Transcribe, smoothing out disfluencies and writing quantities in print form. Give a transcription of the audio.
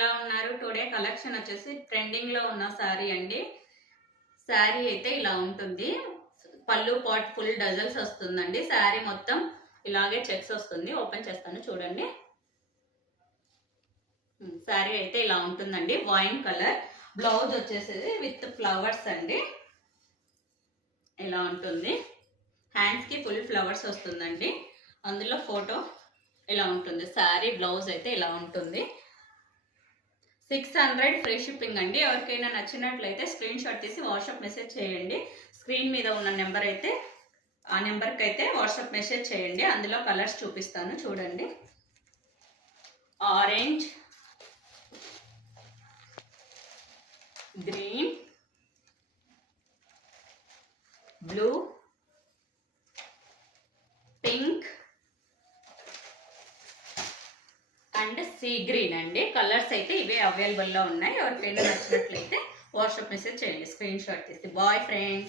ఎలా ఉన్నారు? Today collection వచ్చేసి ట్రెండింగ్ లో ఉన్న శారీ అండి. శారీ అయితే ఇలా ఉంటుంది. పళ్ళు పాట్ ఫుల్ డజల్స్ వస్తుందండి. శారీ మొత్తం ఇలాగే చెక్స్ వస్తుంది. ఓపెన్ చేస్తాను చూడండి. శారీ అయితే ఇలా ఉంటుందండి. Wine colour. బ్లౌజ్ వచ్చేసేది విత్ ఫ్లవర్స్ అండి. ఇలా ఉంటుంది. హ్యాండ్స్ కి ఫుల్ ఫ్లవర్స్ వస్తుందండి. అందులో ఫోటో ఇలా ఉంటుంది. శారీ బ్లౌజ్ అయితే ఇలా ఉంటుంది. 600 ఫ్రీ షిప్పింగ్ అండి. ఎవరికైనా నచ్చినట్లయితే స్క్రీన్ షాట్ తీసి వాట్సాప్ మెసేజ్ చేయండి. స్క్రీన్ మీద ఉన్న నెంబర్ అయితే ఆ నెంబర్కి అయితే వాట్సాప్ మెసేజ్ చేయండి. అందులో కలర్స్ చూపిస్తాను చూడండి. Orange, green, blue, pink and sea green అండి. కలర్స్ అయితే ఇవే అవైలబుల్లో ఉన్నాయి. ఎవరికైనా నచ్చినట్లయితే వాట్సాప్ మెసేజ్ చేయండి స్క్రీన్ షాట్ తీసి. Boy friends.